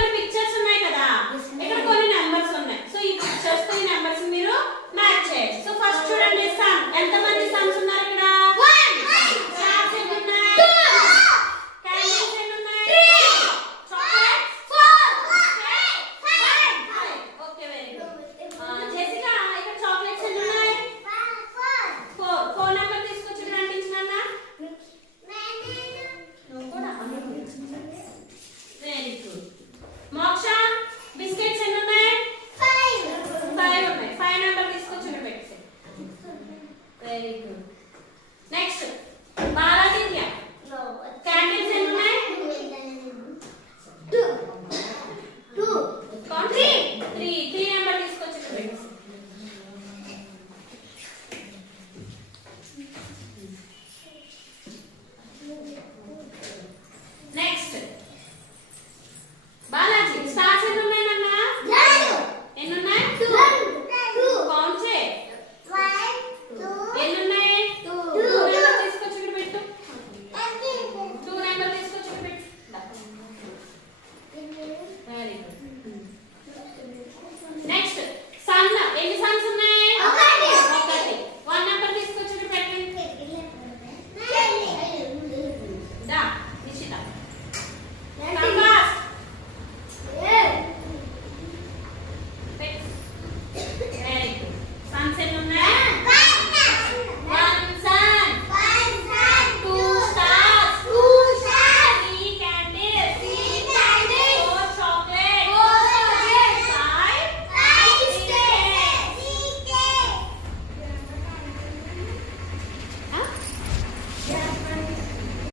కొన్ని పిక్చర్స్ ఉన్నాయి కదా, ఇక్కడ కొన్ని నెంబర్స్ ఉన్నాయి. సో ఈ పిక్చర్స్ తో ఈ నెంబర్స్ మీరు మ్యాచ్ చేయాలి. సో ఫస్ట్ చూడండి సన్, ఎంతమంది సన్స్